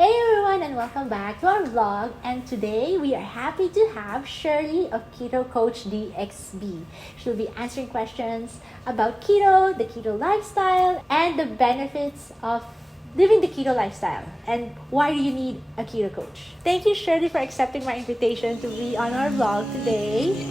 Hey everyone and welcome back to our vlog, and today we are happy to have Shirley of Keto Coach DXB. She'll be answering questions about keto, the keto lifestyle, and the benefits of living the keto lifestyle and why do you need a keto coach. Thank you, Shirley, for accepting my invitation to be on our vlog today.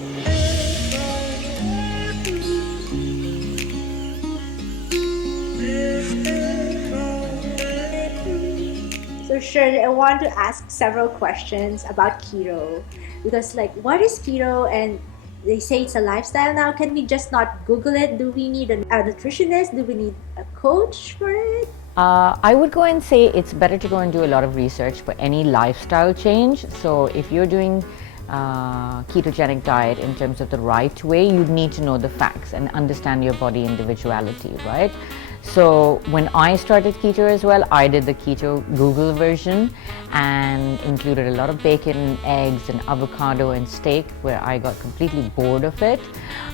So Shirley, I want to ask several questions about keto because what is keto? And they say it's a lifestyle now. Can we just not Google it? Do we need a nutritionist? Do we need a coach for it? I would go and say it's better to go and do a lot of research for any lifestyle change. So if you're doing ketogenic diet in terms of the right way, you need to know the facts and understand your body individuality, right? So when I started keto as well, I did the keto Google version and included a lot of bacon and eggs and avocado and steak, where I got completely bored of it.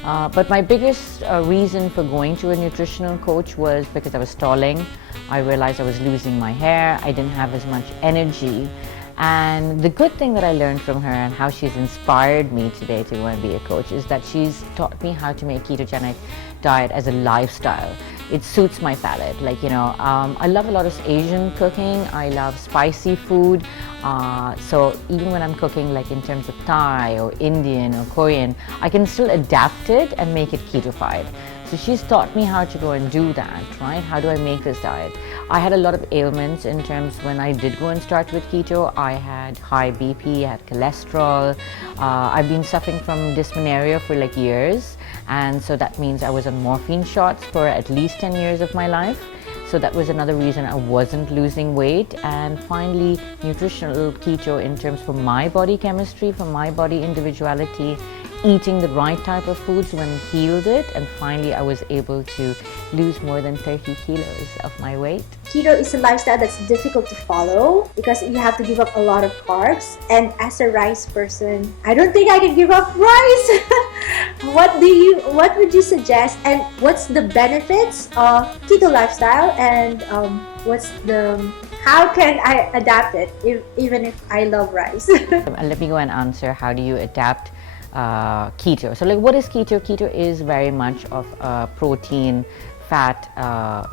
But my biggest reason for going to a nutritional coach was because I was stalling. I realized I was losing my hair. I didn't have as much energy. And the good thing that I learned from her and how she's inspired me today to want to be a coach is that she's taught me how to make ketogenic diet as a lifestyle. It suits my palate. I love a lot of Asian cooking. I love spicy food. So even when I'm cooking, like in terms of Thai or Indian or Korean, I can still adapt it and make it ketofied. So she's taught me how to go and do that, right? How do I make this diet? I had a lot of ailments in terms when I did go and start with keto. I had high BP, I had cholesterol. I've been suffering from dysmenorrhea for years. And so that means I was on morphine shots for at least 10 years of my life. So that was another reason I wasn't losing weight. And finally, nutritional keto in terms for my body chemistry, for my body individuality, eating the right type of foods when healed it, and finally I was able to lose more than 30 kilos of my weight. Keto is a lifestyle that's difficult to follow because you have to give up a lot of carbs, and as a rice person, I don't think I can give up rice. What would you suggest, and what's the benefits of keto lifestyle, and how can I adapt it even if I love rice? Let me go and answer, how do you adapt keto? So what is keto? Keto is very much of a protein, fat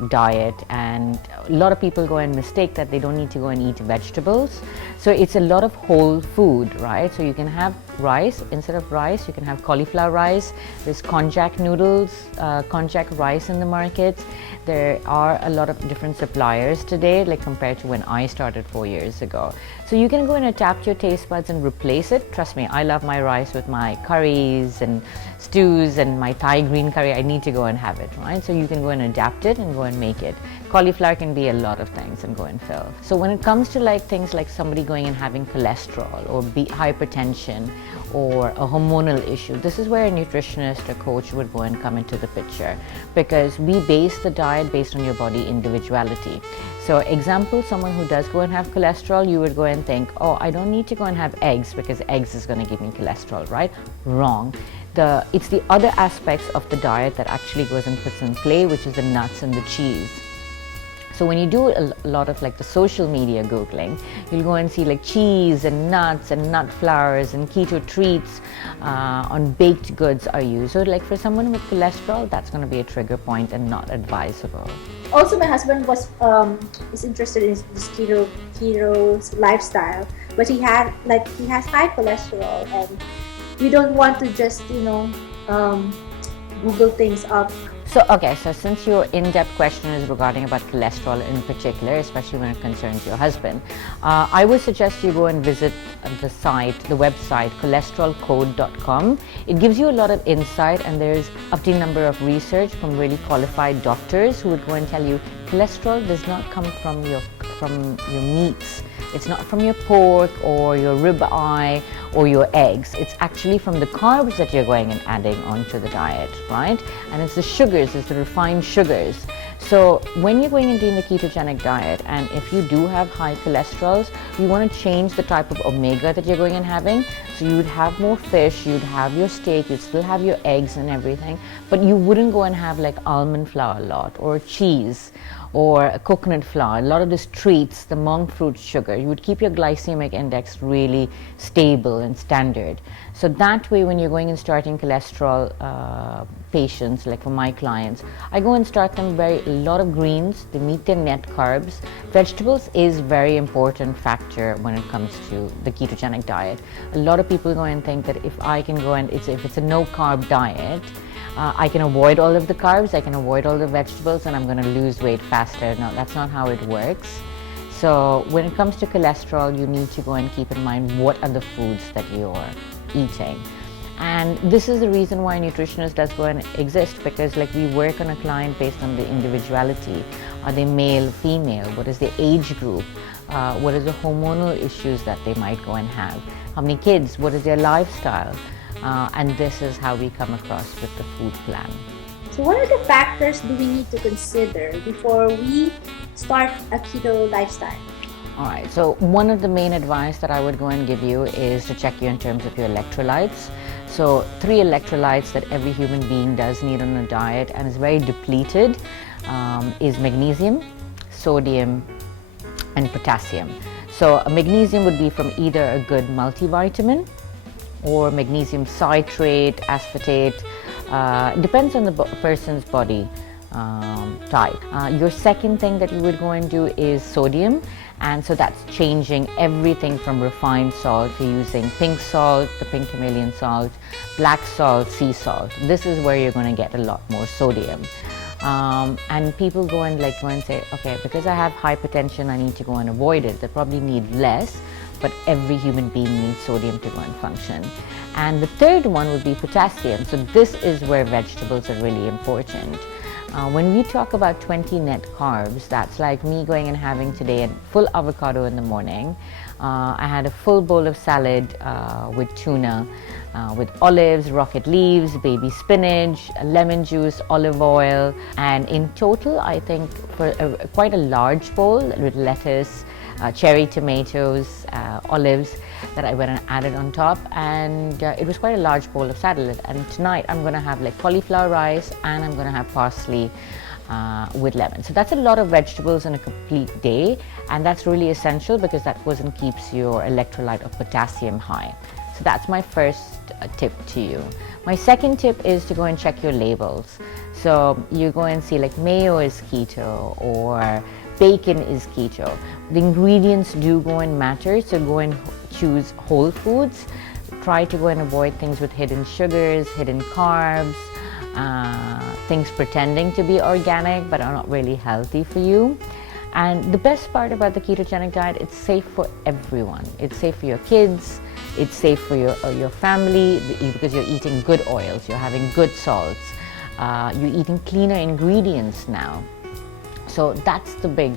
diet, and a lot of people go and mistake that they don't need to go and eat vegetables. So it's a lot of whole food, right? So you can have rice. Instead of rice, you can have cauliflower rice. There's konjac noodles, konjac rice in the market. There are a lot of different suppliers today, compared to when I started 4 years ago. So you can go and adapt your taste buds and replace it. Trust me, I love my rice with my curries and stews and my Thai green curry. I need to go and have it, right? So you can go and adapt it and go and make it. Cauliflower can be a lot of things and go and fill. So when it comes to things like somebody going and having cholesterol or hypertension or a hormonal issue, this is where a nutritionist or coach would go and come into the picture, because we base the diet based on your body individuality. So example, someone who does go and have cholesterol, you would go and think, oh, I don't need to go and have eggs because eggs is going to give me cholesterol, right? Wrong. It's the other aspects of the diet that actually goes and puts in play, which is the nuts and the cheese. So when you do a lot of the social media Googling, you'll go and see cheese and nuts and nut flours and keto treats on baked goods are used. So for someone with cholesterol, that's going to be a trigger point and not advisable. Also, my husband is interested in this keto lifestyle, but he has high cholesterol, and we don't want to just Google things up. So since your in-depth question is regarding about cholesterol in particular, especially when it concerns your husband, I would suggest you go and visit the website cholesterolcode.com. It gives you a lot of insight, and there's up to a number of research from really qualified doctors who would go and tell you cholesterol does not come from your meats. It's not from your pork or your ribeye or your eggs. It's actually from the carbs that you're going and adding onto the diet, right? And it's the sugars, it's the refined sugars. So when you're going and doing the ketogenic diet, and if you do have high cholesterols, you want to change the type of omega that you're going and having. So you would have more fish, you'd have your steak, you'd still have your eggs and everything, but you wouldn't go and have almond flour a lot or cheese or coconut flour, a lot of these treats, the monk fruit sugar, you would keep your glycemic index really stable and standard. So that way, when you're going and starting cholesterol patients, like for my clients, I go and start them a lot of greens, they meet their net carbs. Vegetables is very important factor when it comes to the ketogenic diet. A lot of people go and think that if I can go and if it's a no carb diet, I can avoid all of the carbs, I can avoid all the vegetables, and I'm going to lose weight faster. No, that's not how it works. So when it comes to cholesterol, you need to go and keep in mind what are the foods that you're eating. And this is the reason why a nutritionist does go and exist, because like we work on a client based on the individuality. Are they male, female? What is their age group? What are the hormonal issues that they might go and have? How many kids? What is their lifestyle? And this is how we come across with the food plan. So what are the factors do we need to consider before we start a keto lifestyle? All right, so one of the main advice that I would go and give you is to check you in terms of your electrolytes. So 3 electrolytes that every human being does need on a diet and is very depleted is magnesium, sodium, and potassium. So magnesium would be from either a good multivitamin or magnesium citrate, aspartate, depends on the person's body type. Your second thing that you would go and do is sodium, and so that's changing everything from refined salt to using pink salt, the pink Himalayan salt, black salt, sea salt. This is where you're going to get a lot more sodium. And people go and say, okay, because I have hypertension, I need to go and avoid it. They probably need less, but every human being needs sodium to go and function. And the third one would be potassium. So this is where vegetables are really important. When we talk about 20 net carbs, that's like me going and having today a full avocado in the morning. I had a full bowl of salad with tuna, with olives, rocket leaves, baby spinach, lemon juice, olive oil, and in total I think for quite a large bowl with lettuce, cherry tomatoes, olives that I went and added on top, and it was quite a large bowl of salad. And tonight I'm going to have like cauliflower rice, and I'm going to have parsley with lemon. So that's a lot of vegetables in a complete day, and that's really essential because that goes and keeps your electrolyte of potassium high. So that's my first tip to you. My second tip is to go and check your labels. So you go and see like mayo is keto or bacon is keto. The ingredients do go and matter, so go and choose whole foods. Try to go and avoid things with hidden sugars, hidden carbs, things pretending to be organic but are not really healthy for you. And the best part about the ketogenic diet, it's safe for everyone. It's safe for your kids, it's safe for your family because you're eating good oils, you're having good salts, you're eating cleaner ingredients now. So that's the big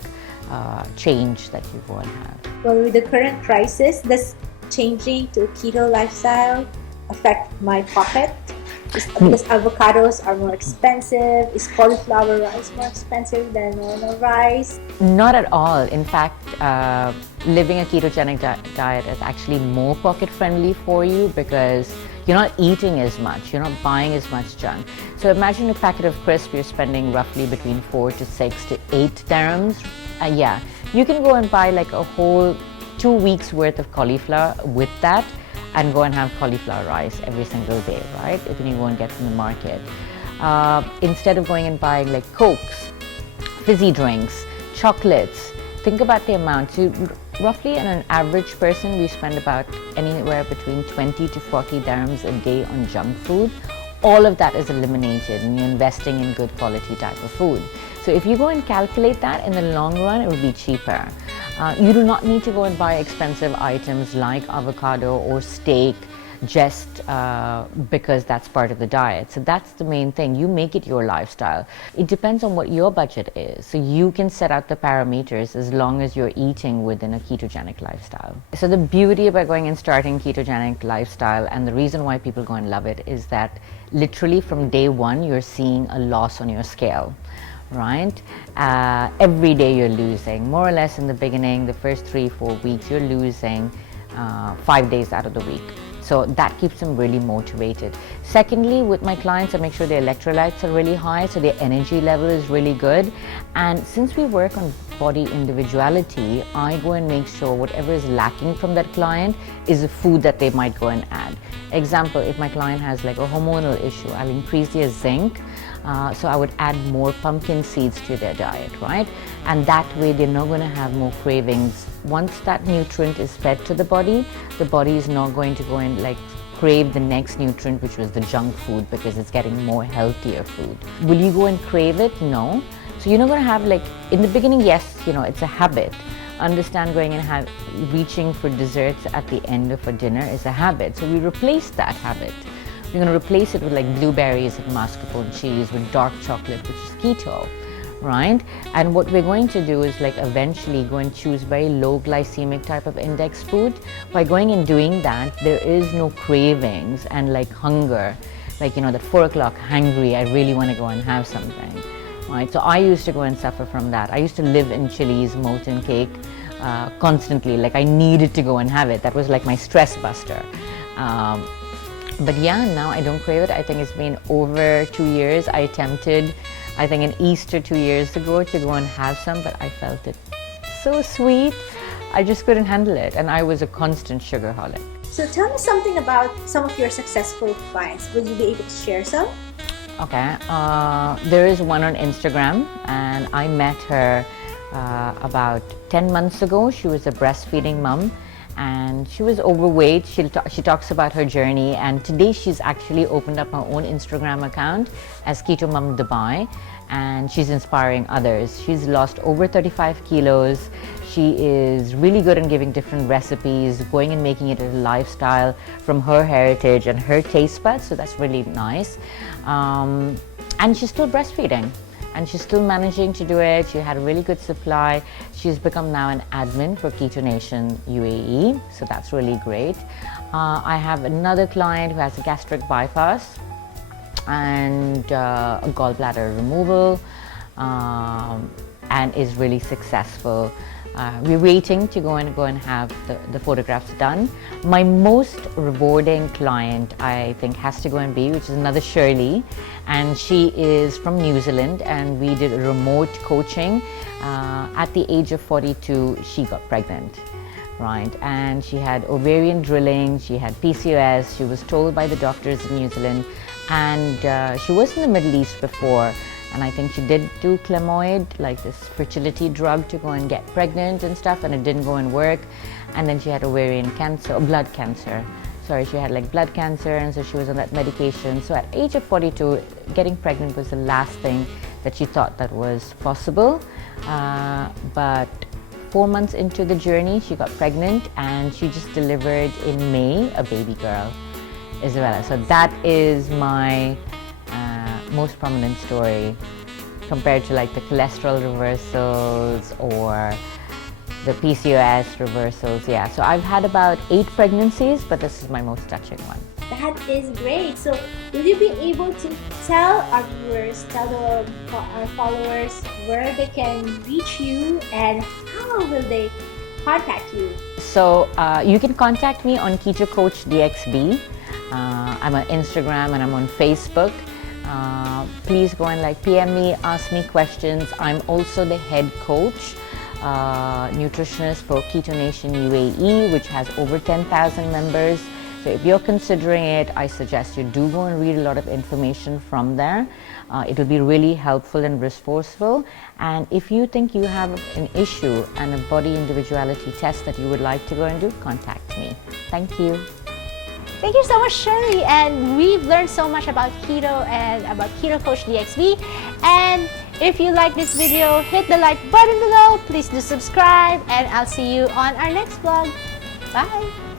change that you go and have. Well, with the current crisis, does changing to a keto lifestyle affect my pocket? Because avocados are more expensive. Is cauliflower rice more expensive than normal rice? Not at all. In fact, living a ketogenic diet is actually more pocket friendly for you because you're not eating as much, you're not buying as much junk. So imagine a packet of crisps, you're spending roughly between 4 to 6 to 8 dirhams. Yeah, you can go and buy like a whole 2 weeks worth of cauliflower with that and go and have cauliflower rice every single day, right? If you go and get from the market. Instead of going and buying like Cokes, fizzy drinks, chocolates, think about the amount. So roughly on an average person, we spend about anywhere between 20 to 40 dirhams a day on junk food. All of that is eliminated and you're investing in good quality type of food. So if you go and calculate that, in the long run, it will be cheaper. You do not need to go and buy expensive items like avocado or steak just because that's part of the diet. So that's the main thing. You make it your lifestyle. It depends on what your budget is. So you can set out the parameters as long as you're eating within a ketogenic lifestyle. So the beauty about going and starting ketogenic lifestyle, and the reason why people go and love it, is that literally from day one, you're seeing a loss on your scale. Right? Every day you're losing. More or less in the beginning, the first 3-4 weeks, you're losing 5 days out of the week. So that keeps them really motivated. Secondly, with my clients, I make sure their electrolytes are really high, so their energy level is really good. And since we work on body individuality, I go and make sure whatever is lacking from that client is a food that they might go and add. Example, if my client has like a hormonal issue, I'll increase their zinc. So I would add more pumpkin seeds to their diet, right? And that way they're not going to have more cravings. Once that nutrient is fed to the body is not going to go and like crave the next nutrient, which was the junk food, because it's getting more healthier food. Will you go and crave it? No. So you're not going to have like, in the beginning, yes, you know, it's a habit. Understand going and reaching for desserts at the end of a dinner is a habit. So we replace that habit. We're going to replace it with like blueberries and mascarpone cheese with dark chocolate, which is keto, right? And what we're going to do is like eventually go and choose very low glycemic type of index food. By going and doing that, there is no cravings and like hunger, like, you know, that 4 o'clock hangry, I really want to go and have something, right? So I used to go and suffer from that. I used to live in Chili's molten cake constantly, like I needed to go and have it. That was like my stress buster. But yeah, now I don't crave it. I think it's been over 2 years. I attempted, I think in Easter 2 years ago, to go and have some, but I felt it so sweet. I just couldn't handle it, and I was a constant sugarholic. So tell me something about some of your successful clients. Will you be able to share some? Okay, there is one on Instagram, and I met her about 10 months ago. She was a breastfeeding mom, and she was overweight. She talks about her journey, and today she's actually opened up her own Instagram account as Keto Mom Dubai, and she's inspiring others. She's lost over 35 kilos. She is really good in giving different recipes, going and making it a lifestyle from her heritage and her taste buds, so that's really nice. And she's still breastfeeding, and she's still managing to do it. She had a really good supply. She's become now an admin for Keto Nation UAE, so that's really great. I have another client who has a gastric bypass and a gallbladder removal, and is really successful. We're waiting to go and have the photographs done. My most rewarding client, I think, has to go and be, which is another Shirley, and she is from New Zealand, and we did a remote coaching. At the age of 42, she got pregnant, right? And she had ovarian drilling, she had PCOS, she was told by the doctors in New Zealand, and she was in the Middle East before. And I think she did do Clemoid, like this fertility drug to go and get pregnant and stuff, and it didn't go and work. And then she had ovarian cancer, or blood cancer. Sorry, she had like blood cancer, and so she was on that medication. So at age of 42, getting pregnant was the last thing that she thought that was possible. But 4 months into the journey, she got pregnant, and she just delivered in May a baby girl, Isabella. So that is my most prominent story compared to like the cholesterol reversals or the PCOS reversals. Yeah, so I've had about 8 pregnancies, but this is my most touching one. That is great. So will you be able to tell our viewers, tell our followers where they can reach you and how will they contact you? So you can contact me on Keto Coach DXB. I'm on Instagram and I'm on Facebook. Please go and like PM me, ask me questions. I'm also the head coach, nutritionist for Keto Nation UAE, which has over 10,000 members. So if you're considering it, I suggest you do go and read a lot of information from there. It will be really helpful and resourceful. And if you think you have an issue and a body individuality test that you would like to go and do, contact me. Thank you. Thank you so much, Shirley. And we've learned so much about keto and about Keto Coach DXB. And if you like this video, hit the like button below. Please do subscribe, and I'll see you on our next vlog. Bye.